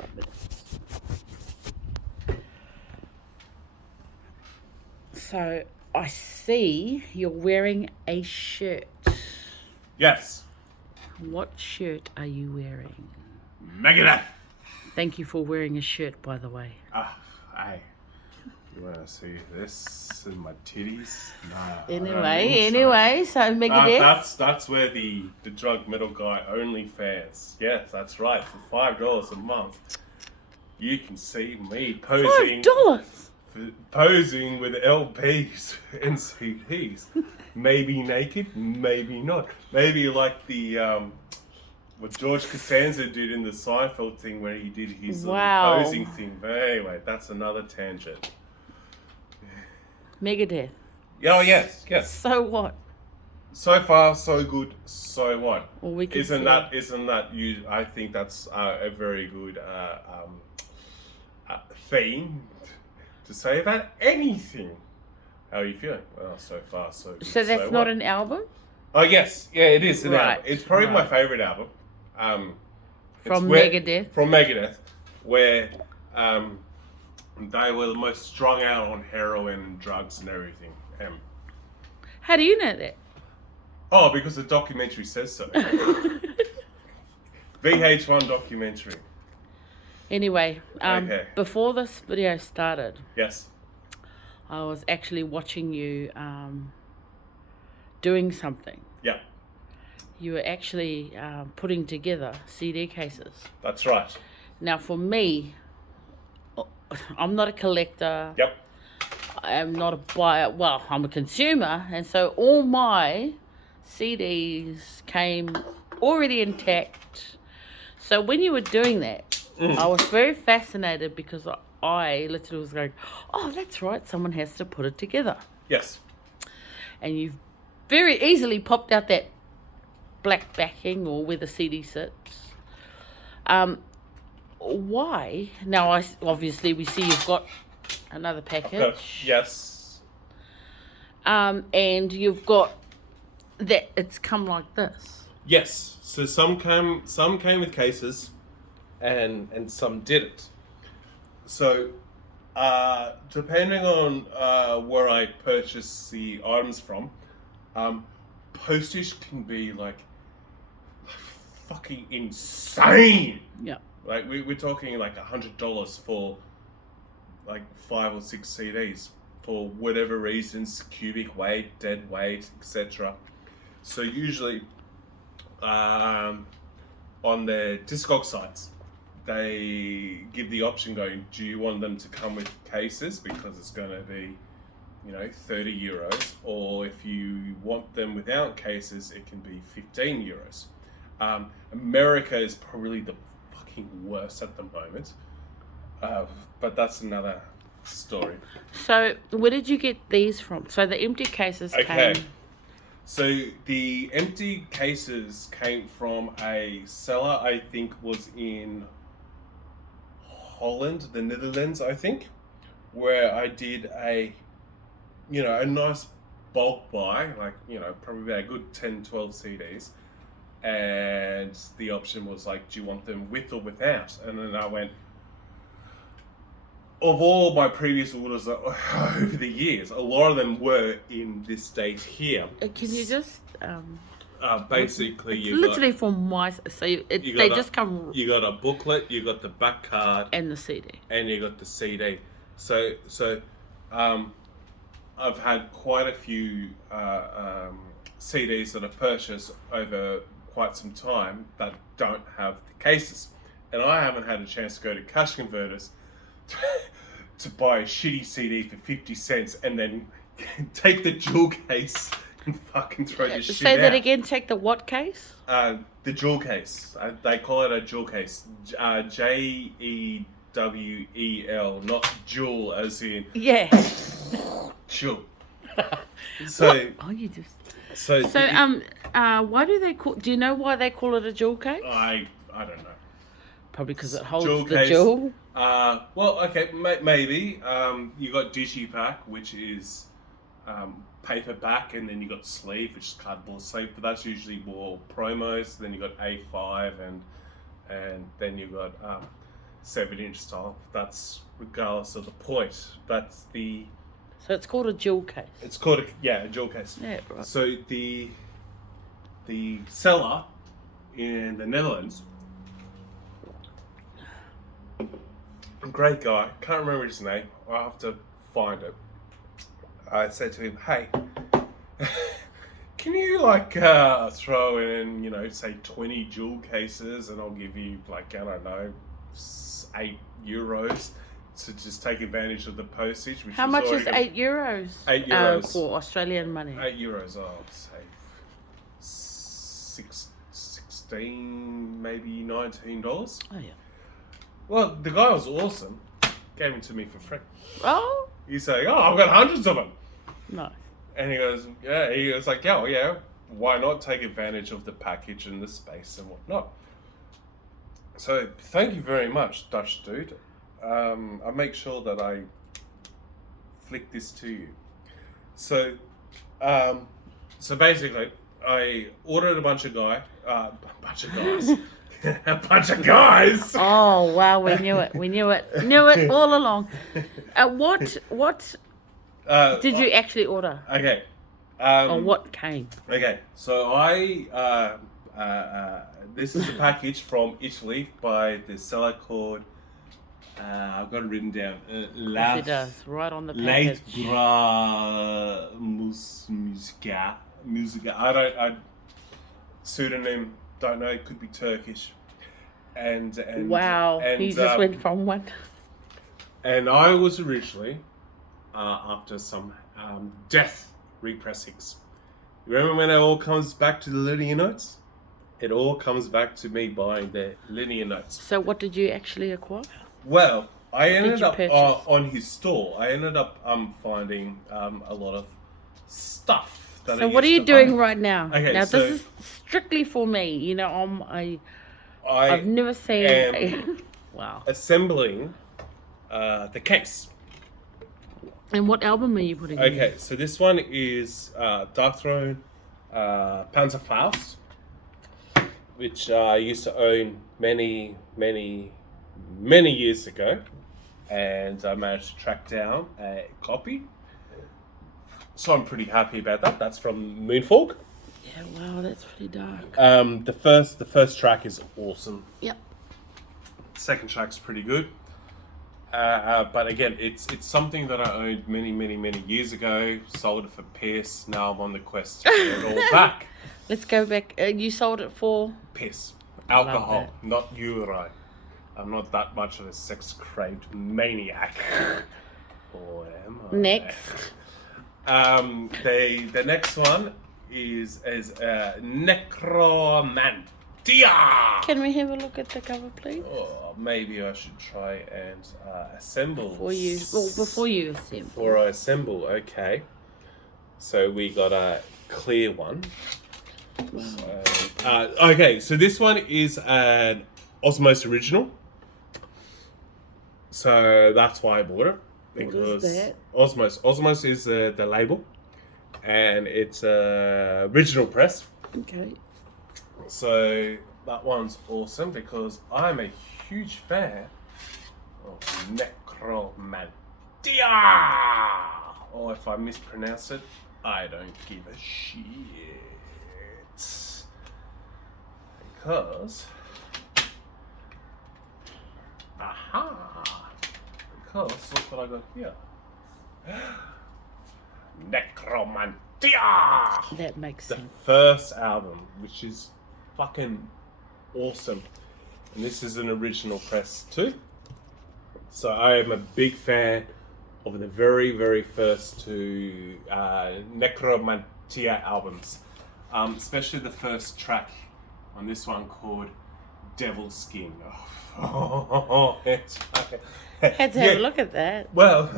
45 minutes. So I see you're wearing a shirt. Yes. What shirt are you wearing? Megadeth. Thank you for wearing a shirt, by the way. Hey. You want to see this in my titties? Nah. Anyway, so Megadeth. That's where the drug metal guy only fares. Yes, that's right. For $5 a month, you can see me posing. $5. Posing with LPs and CDs. Maybe naked, maybe not. Maybe like the what George Costanza did in the Seinfeld thing where he did his Wow. little posing thing. But anyway, that's another tangent. Megadeth. Oh yes. So what? So far, so good. So what? Well, we can isn't see. that you? I think that's a very good theme to say about anything. How are you feeling? Well, so far, so good. So that's not an album? Oh yes, yeah, it is an Right, album. It's probably my right. favorite album. From Megadeth. From Megadeth, where they were the most strung out on heroin and drugs and everything. How do you know that? Oh, because the documentary says so. VH1 documentary. Anyway, Okay. before this video started, Yes. I was actually watching you doing something. Yeah, You were actually putting together CD cases. that's right. Now, for me, I'm not a collector. Yep. I'm not a buyer. Well, I'm a consumer, and so all my CDs came already intact. So when you were doing that, I was very fascinated because I literally was going, "Oh, that's right. Someone has to put it together." Yes. And you've very easily popped out that black backing or where the CD sits. Why? Now, obviously we see you've got another package. Yes. And you've got that it's come like this. Yes. So some came with cases, and some didn't. So, depending on where I purchase the items from, postage can be like fucking insane. Yeah. Like we're talking like $100 for like 5 or 6 CDs for whatever reasons, cubic weight, dead weight, etc. So usually, on their Discog sites, they give the option going, do you want them to come with cases because it's going to be, €30, or if you want them without cases, it can be €15. America is probably the fucking worst at the moment, but that's another story. So where did you get these from? So the empty cases Okay. came. So the empty cases came from a seller, I think was in Holland, the Netherlands, I think, where I did a nice bulk buy, like, probably about a good 10, 12 CDs. And the option was like, do you want them with or without? And then I went, of all my previous orders over the years, a lot of them were in this state here. Can you just Basically, it's you literally got, from my so they just come You got a booklet, you got the back card, and the CD. and you got the CD. So I've had quite a few CDs that I've purchased over quite some time that don't have the cases, and I haven't had a chance to go to Cash Converters to buy a shitty CD for 50 cents and then take the jewel case and fucking throw the shit out. Say that again. Take the what case? The jewel case. They call it a jewel case. JEWEL, not jewel as in jewel. So you just. so Why do they call? Do you know why they call it a jewel case? I don't know. Probably because it holds Jewel the case. jewel. Well, okay, maybe. You got Digipack, which is paperback, and then you got sleeve, which is cardboard sleeve, but that's usually more promos. Then you got A5, and then you got 7-inch style. That's regardless of the point. That's the. So it's called a jewel case. It's called a jewel case. Yeah, right. So the seller in the Netherlands, great guy. Can't remember his name. I'll have to find it. I said to him, "Hey, can you throw in, say 20 jewel cases, and I'll give you I don't know, €8 to just take advantage of the postage." Which How much is €8? €8 for Australian money. €8. I'll say 16, maybe $19. Oh yeah. Well, the guy was awesome. Gave them to me for free. Oh, He's saying, "Oh, I've got hundreds of them." nice. And he goes, "Yeah." He was like, "Yeah, yeah. Why not take advantage of the package and the space and whatnot?" So thank you very much, Dutch dude. I'll make sure that I flick this to you. So, basically, I ordered a bunch of guys. A bunch of guys. Oh wow, we knew it. We knew it all along. What did you actually order? Okay. Or what came? Okay, so this is a package from Italy by the seller called, I've got it written down, Yes, it does. Right on the package. Musica. Pseudonym, don't know, it could be Turkish. And Wow, he just went from one. And I was originally after some death repressings. Remember when it all comes back to the linear notes? It all comes back to me buying the linear notes. So what did you actually acquire? Well, I ended up purchase? on his store. I ended up finding a lot of stuff. So what are you doing right now? Okay, now so this is strictly for me. I've never seen. Wow. Assembling the case. And what album are you putting in? Okay, so this one is Dark Throne Panzerfaust, which I used to own many years ago, and I managed to track down a copy. So I'm pretty happy about that. That's from Moonfog. Yeah, wow, that's pretty dark. The first track is awesome. Yep. Second track's pretty good. But again, it's something that I owned many years ago. Sold it for piss. Now I'm on the quest to get it all back. Let's go back. You sold it for? Piss. Love Alcohol, that. not euro. I'm not that much of a sex-craved maniac. Or am I? Next. The next one is Necromantia. Can we have a look at the cover, please? Oh, maybe I should try and assemble. Before you assemble. Before I assemble, okay. So we got a clear one. So, okay, so this one is an Osmos original. So that's why I bought it. Because What is that? Osmos is the label, and it's original press. Okay. So that one's awesome because I'm a huge fan of Necromantia. Or if I mispronounce it, I don't give a shit. Because because look what I got here. Necromantia! That makes The sense. first album, which is fucking awesome. And this is an original press too. So I am a big fan of the very first two Necromantia albums. Especially the first track on this one called Devil Skin. It's fucking... Had to have a look at that. Well,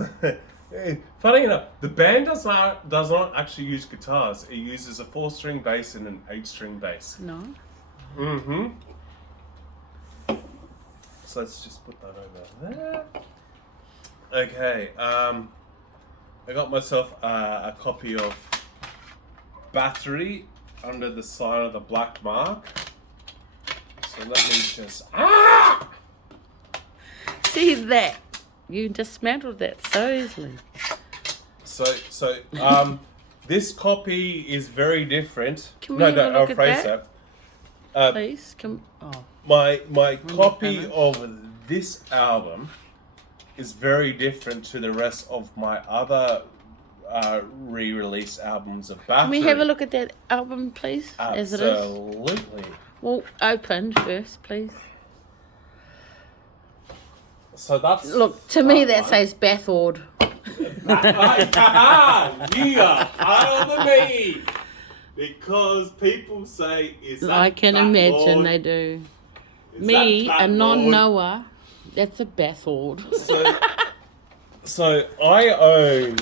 funny enough, the band does not actually use guitars. It uses a 4-string bass and an 8-string bass. No. Mm-hmm. So let's just put that over there. Okay. I got myself a copy of Battery Under the Sign of the Black Mark. So let me just see that? You dismantled that so easily. So this copy is very different. Can we have a look at phrase that? Please, My copy of this album is very different to the rest of my other re-release albums of Battery. Can we have a look at that album, please? As it is? Absolutely. Well, open first, please. So that's... Look, to me that says Bathord. Yeah, out of me. Because people say, is that I can imagine Lord? they do. Is Me, that a Lord? non-knower, that's a Bathord. So I own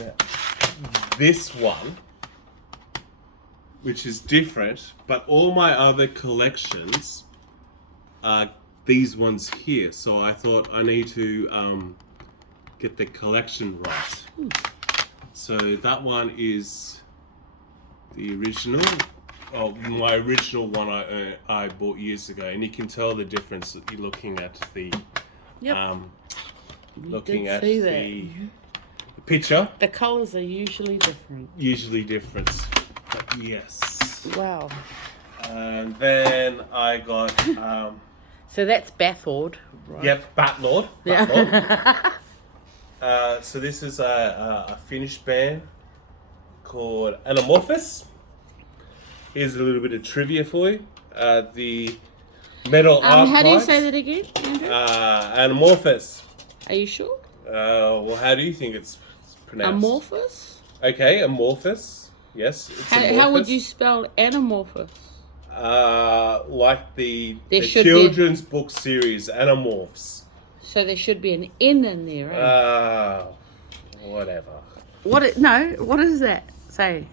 this one, which is different, but all my other collections are these ones here. So I thought I need to get the collection right. So that one is the original. Oh, my original one I bought years ago, and you can tell the difference that you're looking at the looking at the picture. The colours are usually different. But yes. Wow. And then I got So that's Bathord, right? yep, Batlord. Yeah. So this is a Finnish band called Anamorphous. Here's a little bit of trivia for you. The metal archives. How do you say that again, Andrew? Anamorphous. Are you sure? Well, how do you think it's pronounced? Amorphous? Okay, amorphous. Yes, it's How would you spell anamorphous? Like the should be children's book series, Animorphs. So there should be an N in there, eh? Whatever. What does that say?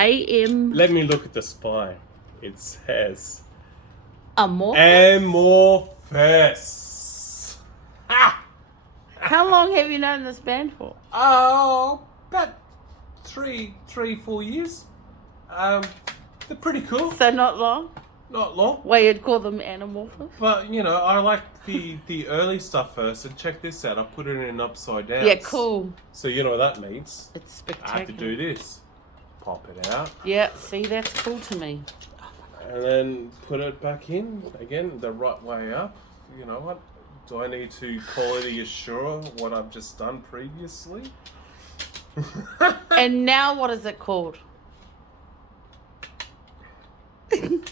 A-M... Let me look at the spine. It says... Amorphous? Amorphous. Ah! How long have you known this band for? Oh, about 4 years. They're pretty cool. So not long? Not long. Well, you'd call them anamorphous? But, you know, I like the early stuff first. And check this out. I put it in upside down. Yeah, cool. So you know what that means. It's spectacular. I have to do this. Pop it out. Yeah, see, that's cool to me. And then put it back in. Again, the right way up. You know what? Do I need to quality assure what I've just done previously? And now what is it called?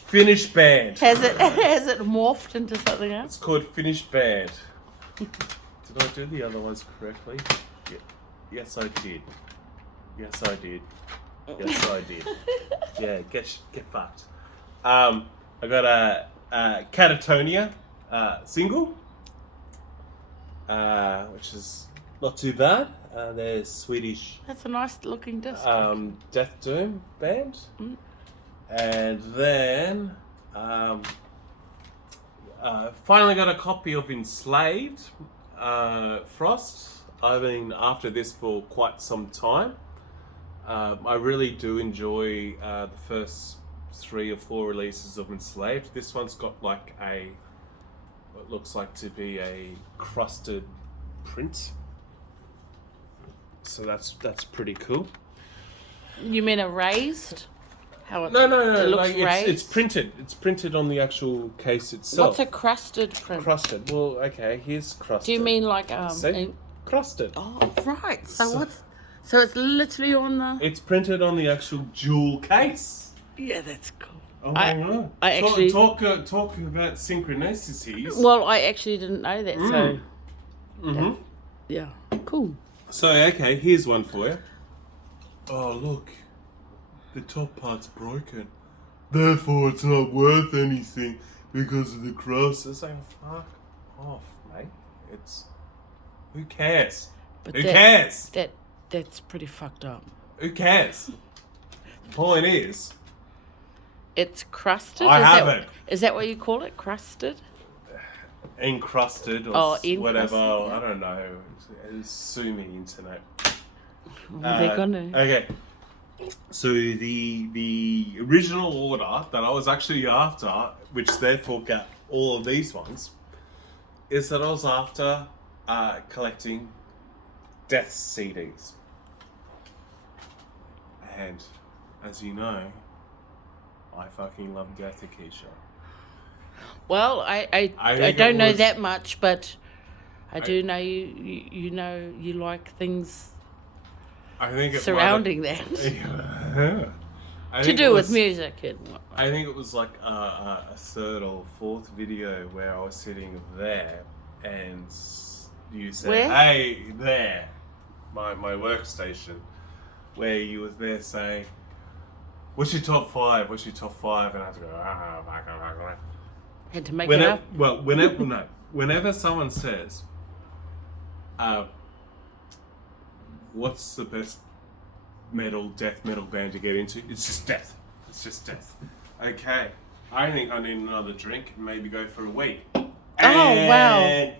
Finnish band. Has it morphed into something else? It's called Finnish band. Did I do the other ones correctly? Yeah. Yes, I did. Yes, I did. Yes, I did. Yeah, get fucked. I got a Catatonia single, which is not too bad. They're Swedish. That's a nice looking disc. Death Doom band. And then finally got a copy of Enslaved, Frost. I've been after this for quite some time. I really do enjoy the first 3 or 4 releases of Enslaved. This one's got like what looks like to be a crusted print. So that's pretty cool. You mean a raised? How it, No. It looks Like raised? it's printed. It's printed on the actual case itself. What's a crusted print? Crusted. Well, okay. Here's crusted. Do you mean like See? Crusted. Oh, right. So it's literally on the... It's printed on the actual jewel case. Yeah, that's cool. Oh my god! I actually talk about synchronicities. Well, I actually didn't know that. So yeah, cool. So okay, here's one for you. Oh look, the top part's broken. Therefore, it's not worth anything because of the cross. It's like fuck off, mate. Who cares? But Who cares? That's pretty fucked up. Who cares? The point is, it's crusted. I haven't. Is that what you call it? Crusted? Encrusted or encrusted, whatever. yeah. I don't know. Sue me, internet. They're gonna. Okay. So the original order that I was actually after, which therefore got all of these ones, is that I was after collecting Death CDs. And as you know, I fucking love Death, Akeisha. Well, I think don't it know was- that much, but I do know you know you like things I think it surrounding might that. have, I To think do it with was- music and whatnot. I think it was like a third or fourth video where I was sitting there and you said, Where? "Hey, there," my workstation, where you was there saying, "What's your top 5? What's your top 5?" And I was going, Had to make it up. whenever someone says, "What's the best death metal band to get into?" It's just Death. It's just Death. Okay, I think I need another drink and maybe go for a wee. Oh, wow. And